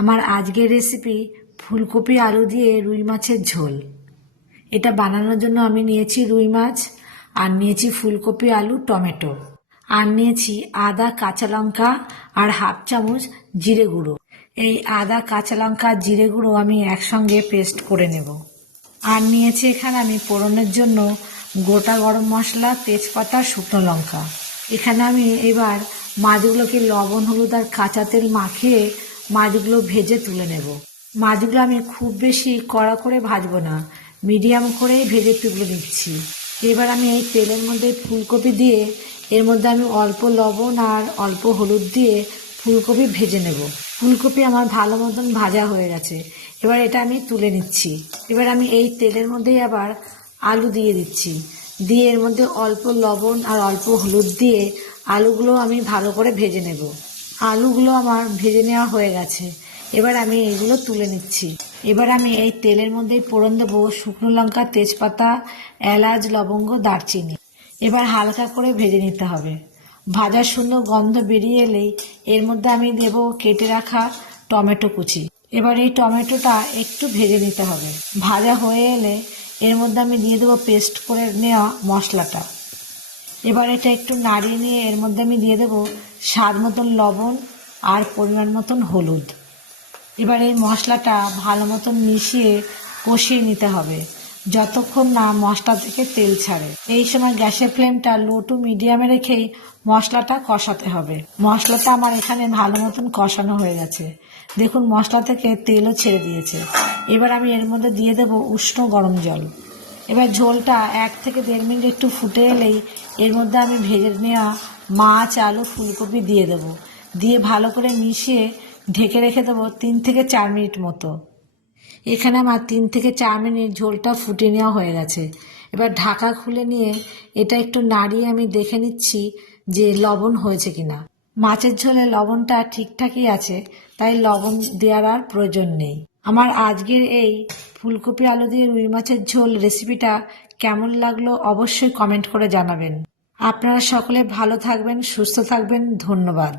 আমার আজকের রেসিপি ফুলকপি আলু দিয়ে রুই মাছের ঝোল। এটা বানানোর জন্য আমি নিয়েছি রুই মাছ, আর নিয়েছি ফুলকপি আলু টমেটো, আর নিয়েছি আদা কাঁচা লঙ্কা আর হাফ চামচ জিরে গুঁড়ো। এই আদা কাঁচা লঙ্কা জিরে গুঁড়ো আমি একসঙ্গে পেস্ট করে নেব। আর নিয়েছি এখানে আমি ফোড়নের জন্য গোটা গরম মশলা, তেজপাতা, শুকনো লঙ্কা। এখানে আমি এবার মাছগুলোকে লবণ, হলুদ আর কাঁচা তেল মাখিয়ে মাছগুলো ভেজে তুলে নেব। মাছগুলো আমি খুব বেশি কড়া করে ভাজবো না, মিডিয়াম করেই ভেজে তুলে নিচ্ছি। এবার আমি এই তেলের মধ্যে ফুলকপি দিয়ে এর মধ্যে আমি অল্প লবণ আর অল্প হলুদ দিয়ে ফুলকপি ভেজে নেব। ফুলকপি আমার ভালো মতন ভাজা হয়ে গেছে, এবার এটা আমি তুলে নিচ্ছি। এবার আমি এই তেলের মধ্যেই আবার আলু দিয়ে দিচ্ছি, দিয়ে এর মধ্যে অল্প লবণ আর অল্প হলুদ দিয়ে আলুগুলো আমি ভালো করে ভেজে নেব। আলুগুলো আমার ভেজে নেওয়া হয়ে গেছে, এবার আমি এগুলো তুলে নিচ্ছি। এবার আমি এই তেলের মধ্যেই ফোড়ন দেবো শুকনো লঙ্কা, তেজপাতা, এলাচ, লবঙ্গ, দারচিনি। এবার হালকা করে ভেজে নিতে হবে। ভাজার সুন্দর গন্ধ বেরিয়ে এলেই এর মধ্যে আমি দেব কেটে রাখা টমেটো কুচি। এবার এই টমেটোটা একটু ভেজে নিতে হবে। ভাজা হয়ে এলে এর মধ্যে আমি দিয়ে দেবো পেস্ট করে নেওয়া মশলাটা। এবার এটা একটু নাড়িয়ে নিয়ে এর মধ্যে আমি দিয়ে দেবো স্বাদ মতন লবণ আর পরিমাণ মতন হলুদ। এবার এই মশলাটা ভালো মতন মিশিয়ে কষিয়ে নিতে হবে যতক্ষণ না মশলা থেকে তেল ছাড়ে। এই সময় গ্যাসের ফ্লেমটা লো টু মিডিয়ামে রেখেই মশলাটা কষাতে হবে। মশলাটা আমার এখানে ভালো মতন কষানো হয়ে গেছে, দেখুন মশলা থেকে তেলও ছেড়ে দিয়েছে। এবার আমি এর মধ্যে দিয়ে দেবো উষ্ণ গরম জল। এবার ঝোলটা 1 থেকে 1.5 মিনিট একটু ফুটে এলেই এর মধ্যে আমি ভেজে নেওয়া মাছ, আলু, ফুলকপি দিয়ে দেবো। দিয়ে ভালো করে মিশিয়ে ঢেকে রেখে দেবো 3 থেকে 4 মিনিট মতো। এখানে আমার 3 থেকে 4 মিনিট ঝোলটা ফুটিয়ে নেওয়া হয়ে গেছে। এবার ঢাকা খুলে নিয়ে এটা একটু নাড়িয়ে আমি দেখে নিচ্ছি যে লবণ হয়েছে কিনা। মাছের ঝোলে লবণটা ঠিকঠাকই আছে, তাই লবণ দেওয়ার আর প্রয়োজন নেই। আমার আজকের এই ফুলকপি আলু দিয়ে রুই মাছের ঝোল রেসিপিটা কেমন লাগলো অবশ্যই কমেন্ট করে জানাবেন। আপনারা সকলে ভালো থাকবেন, সুস্থ থাকবেন। ধন্যবাদ।